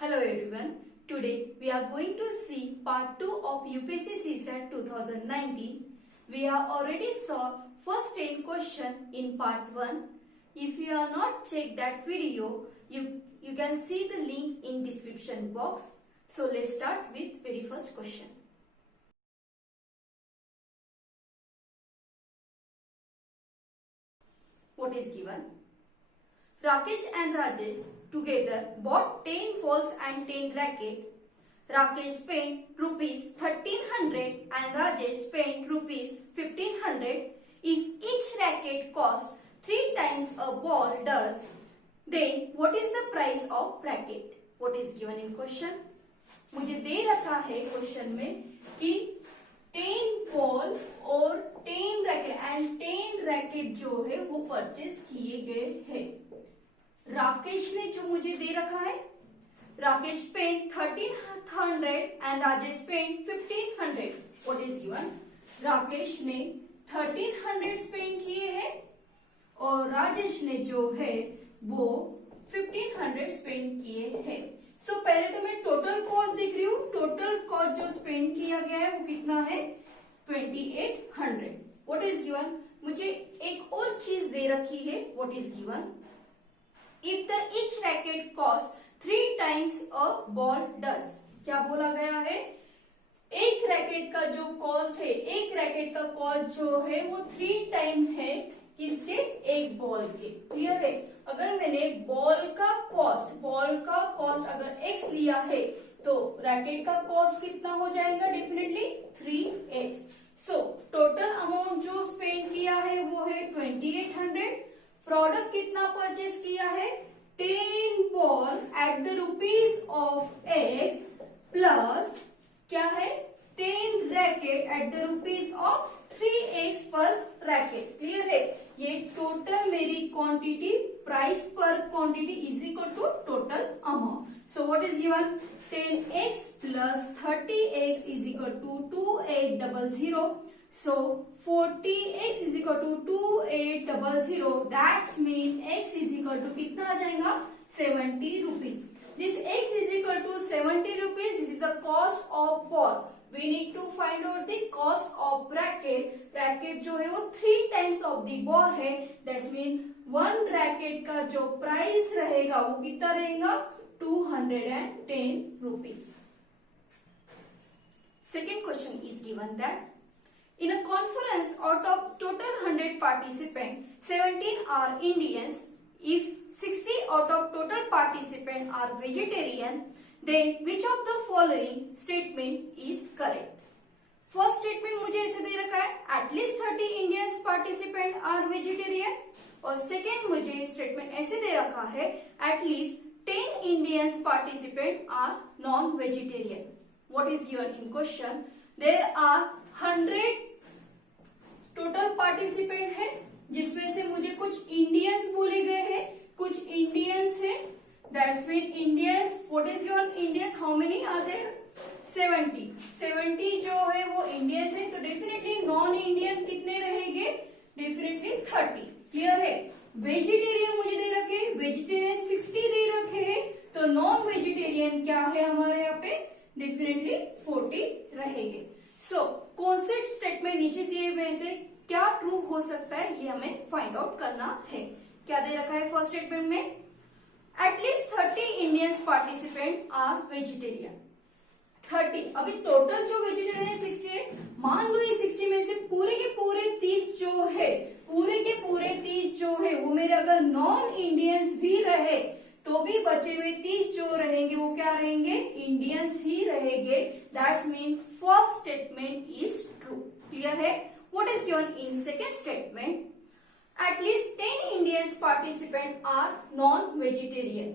Hello everyone. Today we are going to see part 2 of UPSC CSAT 2019. We have already saw first 10 question in part 1. If you are not checked that video, you can see the link in description box. So let's start with very first question. What is given? Rakesh and Rajesh together bought 10 balls and 10 rackets. Rakesh spent rupees 1300 and Rajesh spent rupees 1500. If each racket costs 3 times a ball does, then what is the price of racket? What is given in question? मुझे दे रखा है question में कि 10 ball और 10 racket and 10 racket जो है वो purchase किए गए हैं। राकेश ने जो मुझे दे रखा है, Rakesh spend 1300 and Rajesh spend 1500. What is given? Rakesh ने 1300 स्पेंड किए हैं और राजेश ने जो है वो 1500 स्पेंड किए हैं। सो पहले तो मैं टोटल कॉस्ट देख रही हूँ। टोटल कॉस्ट जो स्पेंड किया गया है वो कितना है? 2800. What is given? मुझे एक और चीज दे रखी है। What is given? If the each racket costs 3 times a ball does. क्या बोला गया है? एक रैकेट का जो कॉस्ट है, एक रैकेट का कॉस्ट जो है वो 3 टाइम है किसके? एक बॉल के। क्लियर है? अगर मैंने बॉल का कॉस्ट अगर x लिया है तो रैकेट का कॉस्ट कितना हो जाएगा? Definitely 3x. So total amount जो स्पेंड किया है वो है 2800. प्रोडक्ट कितना परचेस किया है? 10 ball at the rupees of x plus क्या है? 10 racket at the rupees of 3x पर रैकेट। क्लियर है? ये टोटल मेरी क्वांटिटी, प्राइस पर quantity is equal to total amount. So what is given? 10x plus 30x is equal to 2800. So 40x is equal to 2800. That's mean x is equal to कितना आ जाएगा? 70 rupees. This x is equal to 70 rupees. This is the cost of ball. We need to find out the cost of racket. Racket जो है वो 3 times of the ball है. That's mean one racket का जो price रहेगा वो कितना रहेगा? 210 rupees. Second question is given that in a conference, out of total 100 participants, 17 are Indians. If 60 out of total participants are vegetarian, then which of the following statement is correct? First statement मुझे ऐसे दे रखा है, at least 30 Indians participants are vegetarian. और second मुझे statement ऐसे दे रखा है, at least 10 Indians participants are non-vegetarian. What is given in question? There are 100 total participant है जिसमें से मुझे कुछ इंडियंस बोले गए हैं, कुछ इंडियंस है. That's mean Indians. What is given? Indians how many are there? 70 जो है वो इंडियंस है. तो डेफिनेटली नॉन इंडियन कितने रहेंगे? डेफिनेटली 30. क्लियर है? वेजिटेरियन मुझे दे रखे, वेजिटेरियन 60 दे रखे हैं, तो नॉन वेजिटेरियन क्या है हमारे यहाँ पे? डेफिनेटली 40 रहेंगे. सो कौन से स्टेटमेंट नीचे दिए हुए से क्या ट्रू हो सकता है ये हमें फाइंड आउट करना है. क्या दे रखा है फर्स्ट स्टेटमेंट में? At least 30 Indians participant are vegetarian. 30. अभी टोटल जो वेजिटेरियन है 60 है. मान लो ये 60 में से पूरे के पूरे 30 जो है, पूरे के पूरे 30 जो है वो मेरे अगर नॉन इंडियंस भी रहे तो भी बचे हुए 30 जो रहेंगे वो क्या रहेंगे? इंडियंस ही रहेंगे. That's mean first statement is true. Clear है? What is given in second statement? At least 10 Indians participant are non vegetarian.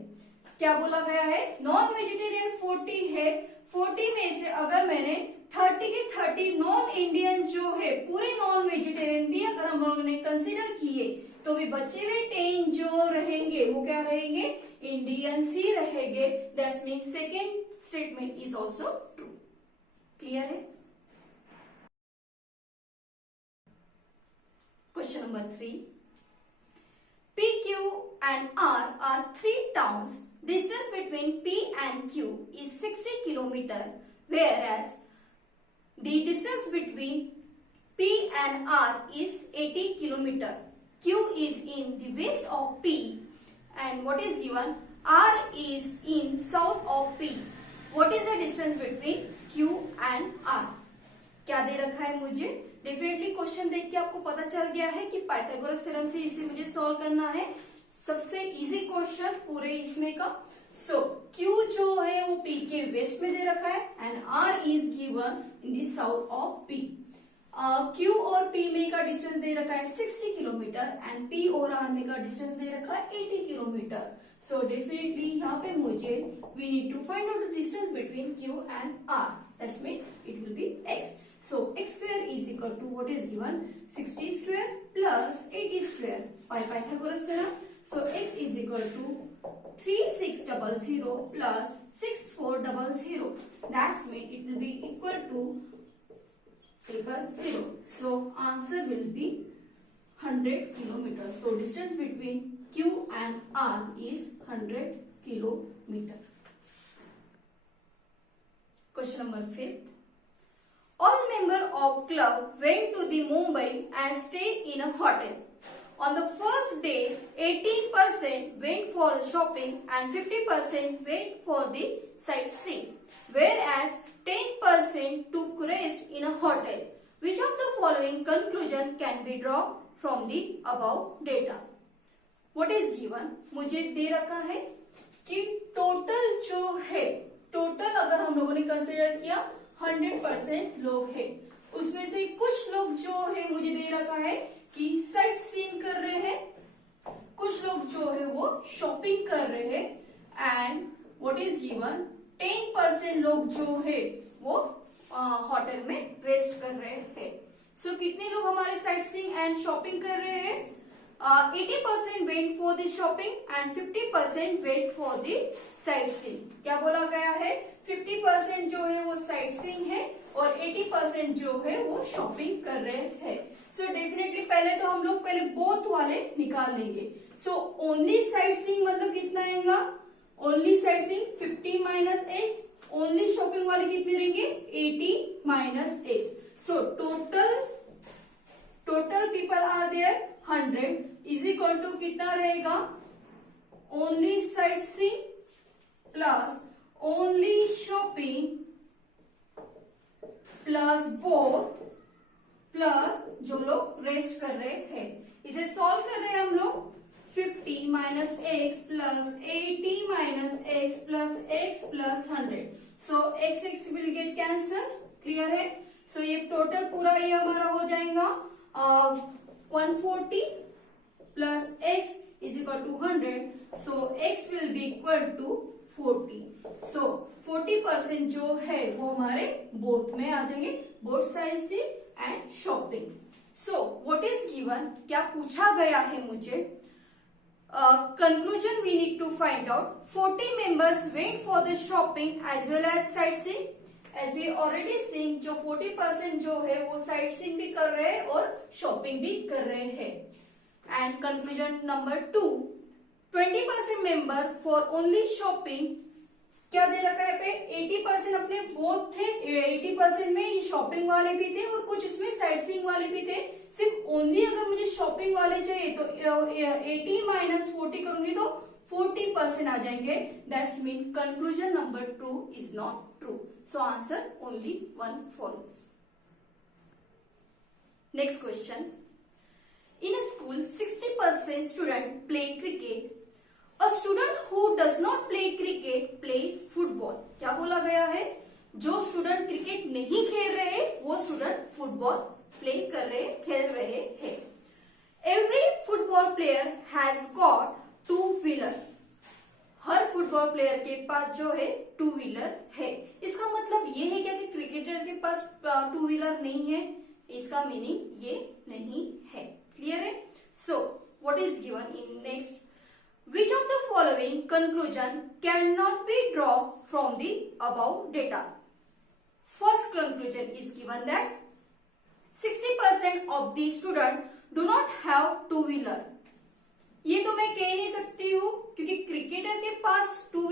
क्या बोला गया है? नॉन वेजिटेरियन 40 है. 40 में से अगर मैंने 30 के 30 नॉन इंडियन जो है, पूरे नॉन वेजिटेरियन भी अगर हम लोगों ने कंसिडर किए तो भी बचे हुए 10 जो रहेंगे वो क्या रहेंगे? इंडियंस ही रहेंगे. That's mean second statement is also true. Clear है? Question number 3. P, Q and R are 3 towns distance between P and Q is 60 kilometer, whereas the distance between P and R is 80 kilometer. Q is in the west of P and what is given? R is in south of P. What is the distance between Q and R? क्या दे रखा है मुझे? Definitely question देख के आपको पता चल गया है कि पाइथागोरस थ्योरम से इसे मुझे सॉल्व करना है. सबसे इजी क्वेश्चन पूरे इसमें का. सो Q जो है वो P के वेस्ट में दे रखा है and R is given in the south of P. Q और P में का डिस्टेंस दे रखा है 60 किलोमीटर एंड P और R में का डिस्टेंस दे रखा है 80 किलोमीटर. सो डेफिनेटली यहाँ पे मुझे we need to find out the distance between Q and R. That's mean it will be x. So x square is equal to what is given? 60 square plus 80 square by Pythagoras theorem. So x is equal to 3600 plus 6400. That's mean it will be equal to 000. So answer will be 100 kilometers. So distance between Q and R is 100 kilometer. Question number 5. All members of club went to the Mumbai and stayed in a hotel. On the first day, 18% went for shopping and 50% went for the sightseeing, whereas 10% took rest in a hotel. Which of the following conclusion can be drawn from the above data? What is given? मुझे दे रखा है कि total जो है, total अगर हम लोगों ने कंसिडर किया 100% लोग हैं, उसमें से कुछ लोग जो है मुझे दे रखा है कि साइट सीइंग कर रहे हैं, कुछ लोग जो है वो शॉपिंग कर रहे हैं एंड व्हाट इज गिवन 10% लोग जो है वो होटल में रेस्ट कर रहे हैं. सो कितने लोग हमारे साइट सीइंग एंड शॉपिंग कर रहे हैं? 80% went for the shopping and 50% went for the sightseeing. क्या बोला गया है? 50% जो है वो साइट सीइंग है और 80% जो है वो शॉपिंग कर रहे हैं. सो डेफिनेटली पहले तो हम लोग पहले बोथ वाले निकाल लेंगे. सो ओनली साइट सीइंग मतलब कितना आएगा? Only sightseeing 50 minus x. Only shopping वाले कितने रहेंगे? 80 minus x. So total people are there 100 is equal to कितना रहेगा? Only sightseeing plus only shopping plus both plus जो लोग रेस्ट कर रहे हैं. इसे सॉल्व कर रहे हैं हम लोग. 50 minus x plus 80 minus x plus x plus 100. So x will get cancel. Clear है? सो ये टोटल पूरा ये हमारा हो जाएगा 140 plus x is equal to 100. So x will be equal to 40. So 40% जो है वो हमारे बोथ में आ जाएंगे, बोथ साइड से and shopping. So what is given? क्या पूछा गया है मुझे? Conclusion we need to find out. 40 members went for the shopping as well as sightseeing. As we already seeing जो 40% जो है वो साइट सीइंग भी कर रहे हैं और शॉपिंग भी कर रहे हैं. And conclusion number 2, 20% member for only shopping. क्या दे रखा है पे? 80% अपने बोथ थे. 80% में ये शॉपिंग वाले भी थे और कुछ इसमें साइट सीइंग वाले भी थे. सिर्फ ओनली अगर मुझे शॉपिंग वाले चाहिए तो 80 माइनस 40 करूंगी तो 40% आ जाएंगे. That's mean conclusion number 2 is not true. So answer only 1 follows. Next question. In a school, 60% students play cricket. A student who does not play cricket plays football. क्या बोला गया है? जो स्टूडेंट क्रिकेट नहीं खेल रहे वो स्टूडेंट फुटबॉल प्ले कर रहे, खेल रहे हैं. Every football player has got 2 wheeler. Her football player के पास जो है 2 व्हीलर है. इसका मतलब ये है क्या कि क्रिकेटर के पास 2 व्हीलर नहीं है? इसका मीनिंग ये नहीं है. क्लियर है? सो what is given in next? Which of the following conclusion cannot be drawn from the above data? First conclusion is given that 60% of the students do not have 2 wheeler. ये तो मैं कह नहीं सकती हूँ क्योंकि क्रिकेटर के पास 2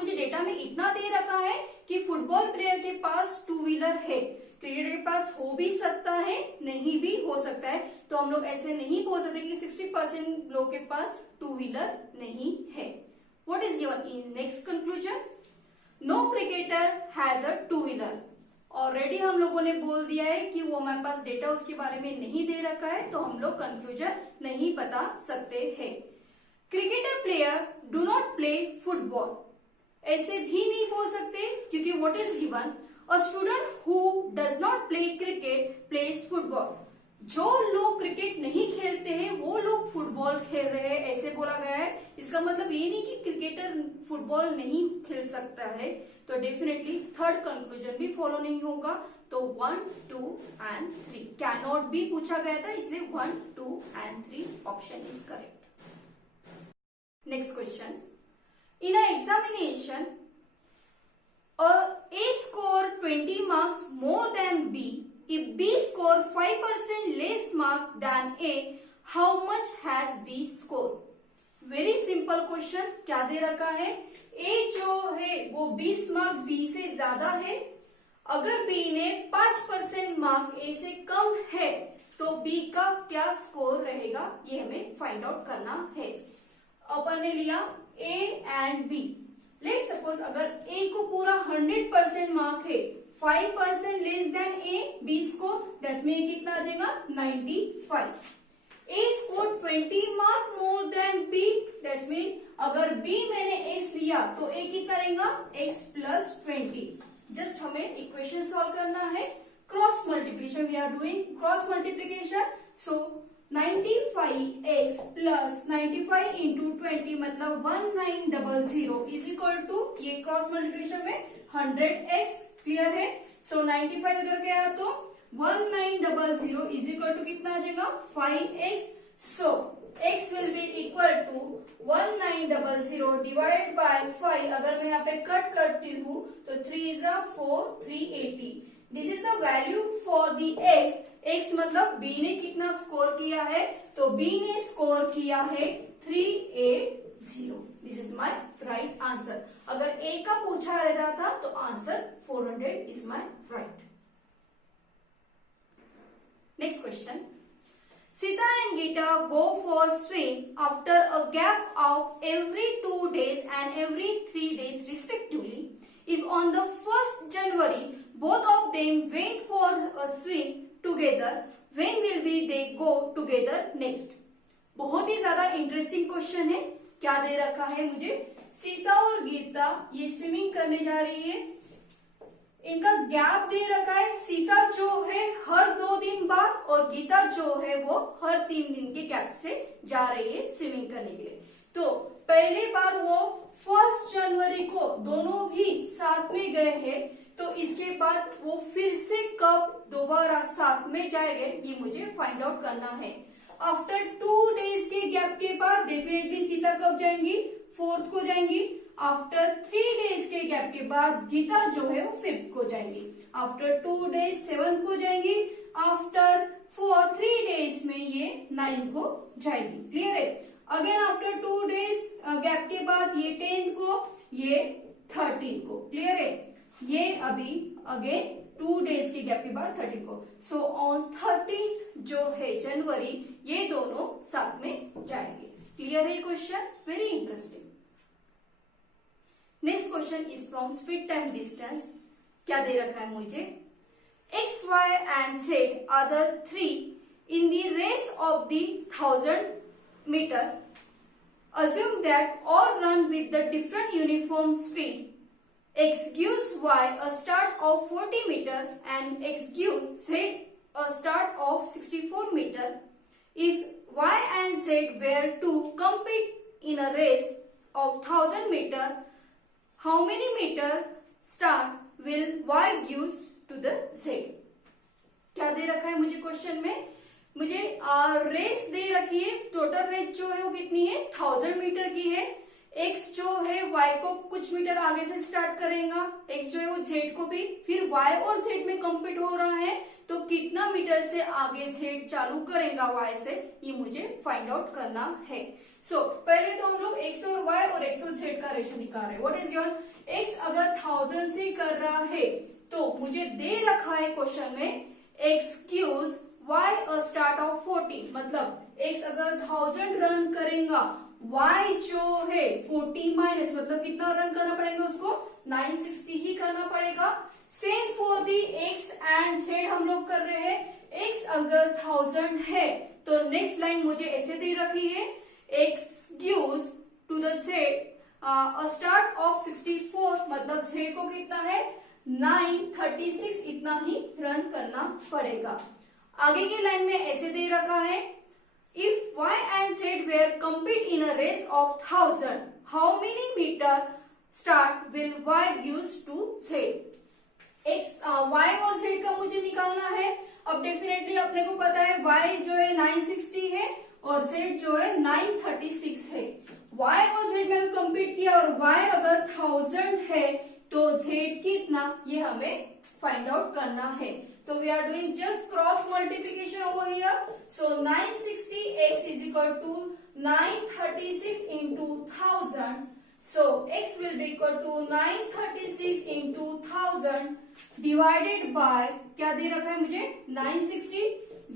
मुझे डेटा में इतना दे रखा है कि फुटबॉल प्लेयर के पास टू व्हीलर है, क्रिकेटर के पास हो भी सकता है, नहीं भी हो सकता है, तो हम लोग ऐसे नहीं बोल सकते कि 60% लोग के पास टू व्हीलर नहीं है। What is given in next conclusion? No cricketer has a two wheeler. Already हम लोगों ने बोल दिया है कि वो हमारे पास डेटा उसके बारे में नहीं दे रखा है, तो हम लोग कंक्लूजन नहीं बता सकते हैं। Cricketer player do not play football, ऐसे भी नहीं बोल सकते क्योंकि what is given? A student who does not play cricket plays football. जो लोग क्रिकेट नहीं खेलते हैं वो लोग फुटबॉल खेल रहे हैं, ऐसे बोला गया है। इसका मतलब ये नहीं कि क्रिकेटर फुटबॉल नहीं खेल सकता है, तो डेफिनेटली थर्ड कंक्लूजन भी फॉलो नहीं होगा। तो 1, 2 एंड 3 कैन नॉट बी पूछा गया था, इसलिए 1, 2 and 3 option is correct. Next question, in a examination A score 20 marks more than B. If B score 5% less mark than A, how much has B scored? Very simple question. क्या दे रखा है? A जो है वो 20 mark B से ज्यादा है। अगर B ने 5% मार्क A से कम है तो B का क्या स्कोर रहेगा, ये हमें फाइंड आउट करना है। अपन ने लिया A and B। Let suppose अगर A को पूरा 100% मार्क है, 5% less than A, B score, that's mean कितना आ जाएगा 95। A score 20 mark more than B, that's mean अगर B मैंने X लिया तो A कितना रहेगा X प्लस 20। जस्ट हमें इक्वेशन सॉल्व करना है, cross multiplication we are doing cross multiplication. So 95x plus 95 into 20 मतलब 1900 इज इक्वल टू, ये क्रॉस मल्टीप्लिकेशन में 100x, क्लियर है। सो 95 उधर गया तो 1900 इज इक्वल टू कितना आ जाएगा 5x। So x will be equal to 1900 divide by 5। अगर मैं यहाँ पे कट करती हूँ तो 3 is 4, 380। This is the value for the x। x मतलब B ने कितना स्कोर किया है, तो B ने स्कोर किया है 380। This is my right answer. अगर A का पूछा रहा था तो answer 400 is my right. Next question, Sita and Geeta go for swim after a gap of every 2 days and every 3 days respectively. If on the 1st January both of them went for a swim together, when will be they go together next? बहुत ही ज्यादा interesting question है। क्या दे रखा है मुझे? सीता और गीता ये स्विमिंग करने जा रही है, इनका गैप दे रखा है। सीता जो है हर 2 दिन बाद और गीता जो है वो हर 3 दिन के गैप से जा रही है स्विमिंग करने के लिए। तो पहली बार वो 1 जनवरी को दोनों भी साथ में गए हैं, तो इसके बाद वो फिर से कब दोबारा साथ में जाएंगे ये मुझे फाइंड आउट करना है। आफ्टर 2 डेज के गैप के बाद डेफिनेटली सीता कब जाएंगी? 4th को जाएंगी। आफ्टर 3 डेज के गैप के बाद गीता जो है वो 5th को जाएंगी। आफ्टर 2 डेज 7th को जाएंगी। आफ्टर 3 डेज में ये 9 को जाएगी, क्लियर है। अगेन आफ्टर 2 डेज गैप के बाद ये 10th को, ये 13th को, क्लियर है। ये अभी अगेन 2 डेज के गैप के बाद 13 को। सो ऑन 13th जो है जनवरी ये दोनों साथ में जाएंगे, क्लियर है question, very interesting. Next question is from speed time distance. क्या दे रखा है मुझे? X Y and Z are the 3 in the race of the 1000 metre. Assume that all run with the different uniform speed. X gives Y a start of 40 meter and X gives Z a start of 64 meter. If Y and Z were to compete in a race of 1000 meter, how many meter start will Y give to the Z? क्या दे रखा है मुझे question में? मुझे race दे रखी है, total race जो है वो कितनी है 1000 मीटर की है। एक्स जो है वाई को कुछ मीटर आगे से स्टार्ट करेगा, एक्स जो है वो जेड को भी, फिर वाई और जेड में कम्पीट हो रहा है, तो कितना मीटर से आगे z चालू करेगा y से, ये मुझे फाइंड आउट करना है। सो पहले तो हम लोग x और y और x और z का रेशो निकाल रहे हैं। व्हाट इज गिवन, x अगर 1000 से कर रहा है तो मुझे दे रखा है क्वेश्चन में excuse y a start of 40, मतलब x अगर 1000 रन करेगा, y जो है 40 माइनस, मतलब कितना रन करना पड़ेगा उसको, 960 ही करना पड़ेगा। Same for the x and z हम लोग कर रहे हैं, x अगर 1000 है तो नेक्स्ट लाइन मुझे ऐसे दे रखी है, x gives to the z a start of 64, मतलब z को कितना है 936, इतना ही रन करना पड़ेगा। आगे की लाइन में ऐसे दे रखा है, if y and z were compete in a race of 1000, how many meter start will y gives to z? y और z का मुझे निकालना है। अब डेफिनेटली अपने को पता है y जो है 960 है और z जो है 936 है। y और z में कंप्लीट किया और y अगर 1000 है तो z कितना, ये हमें फाइंड आउट करना है। तो we are doing just cross multiplication over here. So 960x is equal to 936 into 1000. So x will be equal to 936 into 1000 divided by, क्या दे रखा है मुझे 960,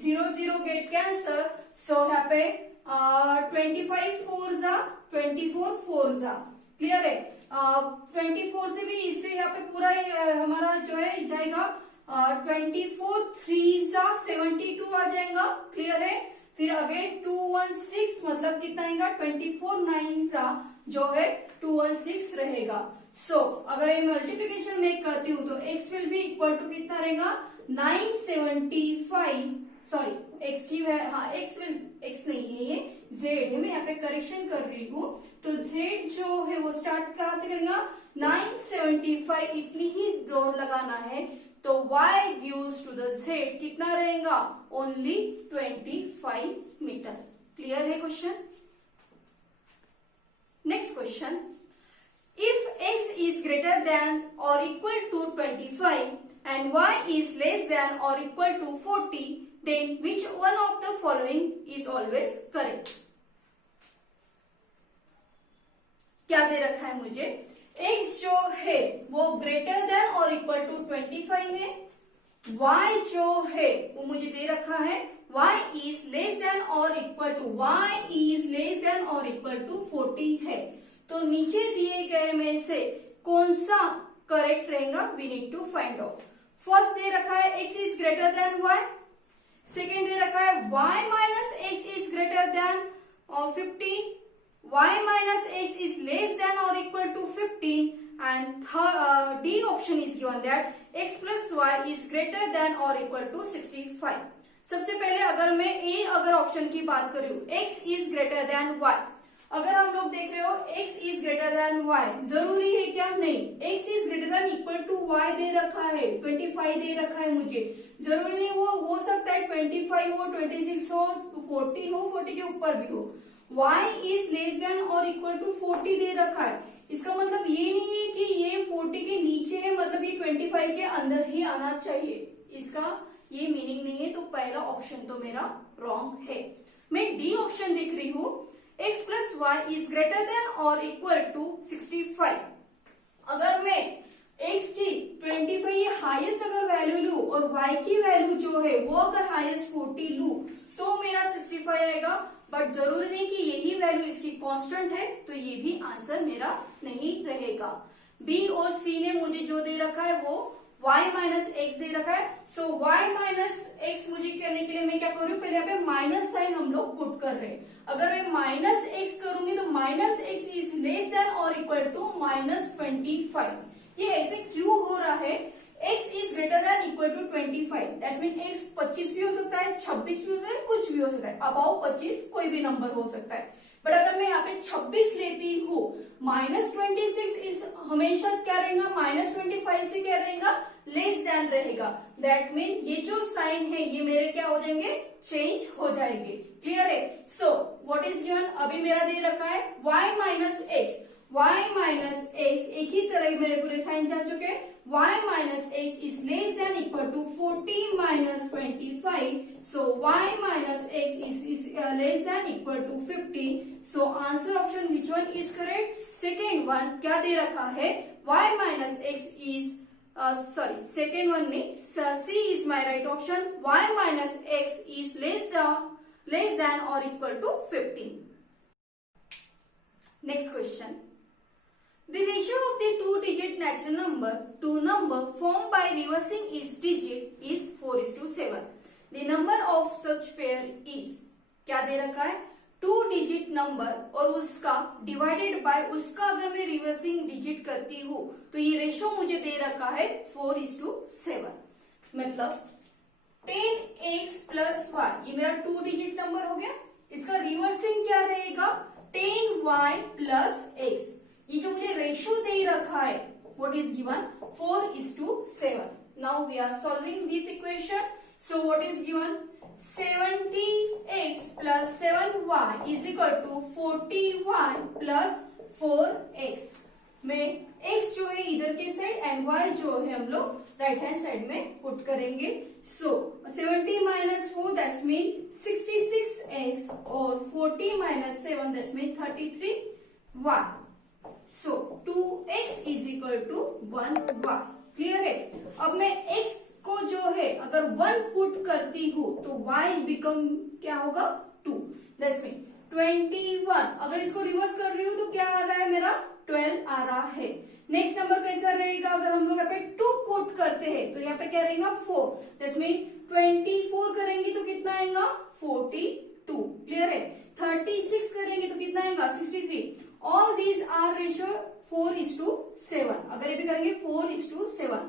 0 गेट कैंसर। सो यहाँ पे 24 4 जा क्लियर है। 24 से भी इससे यहाँ पे पूरा हमारा जो है जाएगा 24 3 जा 72 आ जाएगा, क्लियर है। फिर अगेन 216 मतलब कितना आएगा 24 9 जा जो है 216 रहेगा। सो अगर ये मल्टीप्लीकेशन में करती हूँ तो x will be equal to कितना रहेगा 975, सॉरी x की है, हाँ x नहीं है ये z है, मैं यहाँ पे करेक्शन कर रही हूँ। तो z जो है वो स्टार्ट कहाँ से करेगा 975, इतनी ही डॉट लगाना है। तो y gives to the z कितना रहेगा ओनली 25 मीटर। क्लियर है question. Next question, if x is greater than or equal to 25 and y is less than or equal to 40, then which one of the following is always correct? क्या दे रखा है मुझे, x जो है वो greater than और equal to 25 है, y जो है वो मुझे दे रखा है y is less than और इक्वल टू 40 है। तो नीचे दिए गए में से कौन सा करेक्ट रहेगा, we need to find out. First दे रखा है x is greater than y, second दे रखा है y minus x is greater than 15, y minus x is less than और equal to 15 and D option is given that x plus y is greater than or equal to 65। सबसे पहले अगर मैं A अगर option की बात करूं x is greater than y, अगर हम लोग देख रहे हो x is greater than y, जरूरी है क्या, नहीं, x is greater than equal to y दे रखा है, 25 दे रखा है मुझे, जरूरी नहीं वो हो सकता है 25 हो, 26 हो, 40 हो, 40 के ऊपर भी हो। y is less than और equal to 40 दे रखा है, इसका मतलब ये नहीं है कि ये 40 के नीचे है, मतलब ये 25 के अंदर ही आना चाहिए, इसका ये मीनिंग नहीं है। तो पहला ऑप्शन तो मेरा रॉन्ग है। मैं डी ऑप्शन देख रही हूँ, x plus y is greater than और इक्वल टू 65। अगर मैं x की 25 ये हाईएस्ट अगर वैल्यू लू और y की वैल्यू जो है वो अगर हाईएस्ट 40 लू तो मेरा 65 आएगा, बट जरूरी नहीं कि यही वैल्यू इसकी कांस्टेंट है, तो ये भी आंसर मेरा नहीं रहेगा। बी और सी ने मुझे जो दे रखा है वो y माइनस एक्स दे रखा है। सो y माइनस एक्स मुझे करने के लिए मैं क्या करूँ, पहले यहाँ पे माइनस साइन हम लोग पुट कर रहे हैं। अगर मैं माइनस एक्स करूंगी तो minus x is less than और इक्वल टू -25। ये ऐसे क्यों हो रहा है, x is greater than equal to 25, that's mean x 25 भी हो सकता है, 26 भी हो सकता है, कुछ भी हो सकता है, अबाउ 25 कोई भी नंबर हो सकता है। बट अगर मैं यहाँ पे 26 लेती हूँ, -26 इज हमेशा क्या रहेगा, -25 से क्या रहेगा, लेस देन रहेगा, दैट मीन ये जो साइन है ये मेरे क्या हो जाएंगे, चेंज हो जाएंगे। क्लियर है। सो व्हाट इज गिवन, अभी मेरा दे रखा है y minus x, y minus x, एक ही तरह मेरे पूरे साइन जा चुके हैं, y minus x is less than equal to 40 minus 25, सो y minus x is less than equal to 50, so answer option which one is correct? Second one क्या दे रखा है, y माइनस एक्स इज सेकेंड वन नहीं, C is my right option, y minus x is less than और equal to 50. Next question. The ratio of the two-digit natural number to number formed by reversing each digit is 4:7. The number of such pair is, क्या दे रखा है, 2-digit number और उसका divided by उसका अगर मैं रिवर्सिंग डिजिट करती हूँ तो ये रेशो मुझे दे रखा है 4:7. मतलब 10x प्लस y, ये मेरा 2-digit नंबर हो गया, इसका रिवर्सिंग क्या रहेगा, 10y प्लस x. ये जो मुझे रेशियो दे रखा है what is given 4:7. Now we are solving this equation. So what is given, 70x plus 7y is equal to 40y plus 4x. में x जो है इधर के साइड एंड y जो है हम लोग राइट हैंड साइड में पुट करेंगे. सो 70 माइनस 4 दैट्स मीन 66x और 40 minus 7 that's mean 33y. So 2x is equal to 1y. Clear है? अब मैं x को जो है अगर 1 पुट करती हूँ तो y बिकम क्या होगा 2, दैट्स मीन 21. अगर इसको रिवर्स कर रही हूँ तो क्या आ रहा है मेरा 12 आ रहा है. नेक्स्ट नंबर कैसा रहेगा, अगर हम लोग यहाँ पे 2 पुट करते हैं तो यहाँ पे क्या रहेगा 4, दैट्स मीन 24 करेंगे तो कितना आएगा 42. क्लियर है? 36 करेंगे तो कितना आएगा 63. All these are ratio 4:7. अगर ये भी करेंगे 4:7.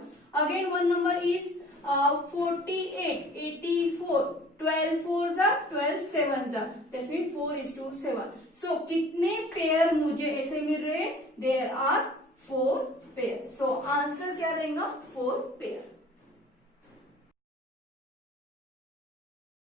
Again one number is 48, 84, 12 4s are 12 7s are, that's mean 4:7. So कितने पेयर मुझे ऐसे मिल रहे हैं, there are 4 pair. So answer क्या रहेगा 4 पेयर.